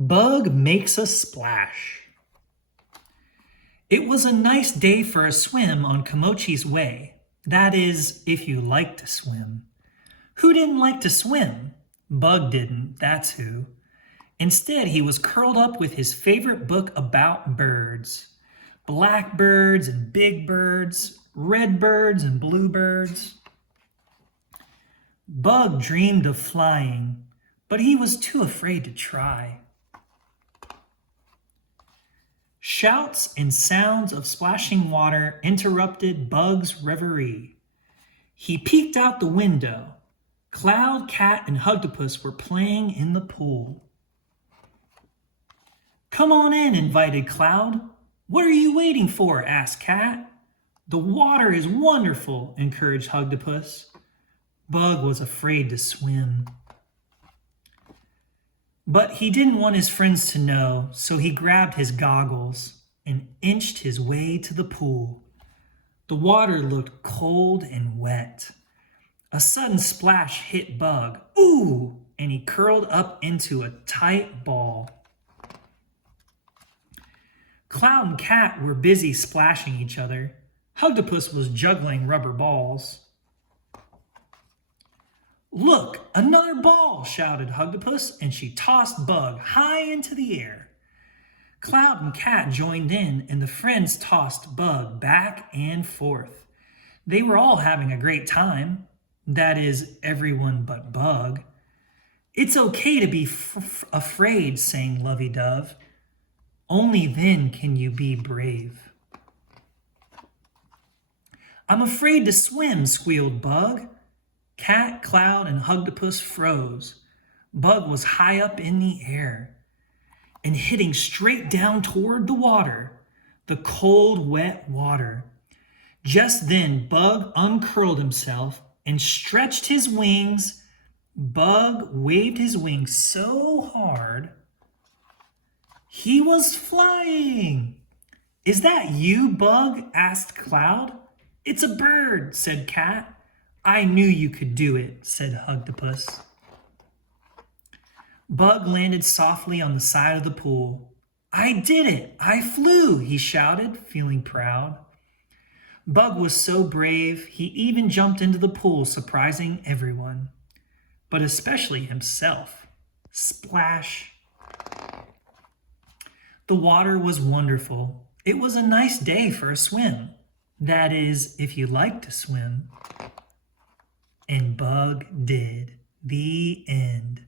Bug makes a splash. It was a nice day for a swim on Komochi's way. That is, if you like to swim. Who didn't like to swim? Bug didn't, that's who. Instead, he was curled up with his favorite book about birds. Blackbirds and big birds, red birds and blue birds. Bug dreamed of flying, but he was too afraid to try. Shouts and sounds of splashing water interrupted Bug's reverie. He peeked out the window. Cloud, Cat, and Hugtopus were playing in the pool. "Come on in," invited Cloud. "What are you waiting for?" asked Cat. "The water is wonderful," encouraged Hugtopus. Bug was afraid to swim. But he didn't want his friends to know, so he grabbed his goggles and inched his way to the pool. The water looked cold and wet. A sudden splash hit Bug. Ooh! And he curled up into a tight ball. Cloud and Cat were busy splashing each other. Hugtopus was juggling rubber balls. "Look, another ball!" shouted Hugtopus, and she tossed Bug high into the air. Cloud and Cat joined in, and the friends tossed Bug back and forth. They were all having a great time. That is, everyone but Bug. "It's okay to be afraid," sang Lovey-Dove. "Only then can you be brave." "I'm afraid to swim," squealed Bug. Cat, Cloud, and Hugtopus froze. Bug was high up in the air and hitting straight down toward the water, the cold, wet water. Just then, Bug uncurled himself and stretched his wings. Bug waved his wings so hard, he was flying. "Is that you, Bug?" asked Cloud. "It's a bird," said Cat. "I knew you could do it," said Hugtopus. Bug landed softly on the side of the pool. "I did it! I flew!" he shouted, feeling proud. Bug was so brave, he even jumped into the pool, surprising everyone, but especially himself. Splash! The water was wonderful. It was a nice day for a swim. That is, if you like to swim. And Bug did. The end.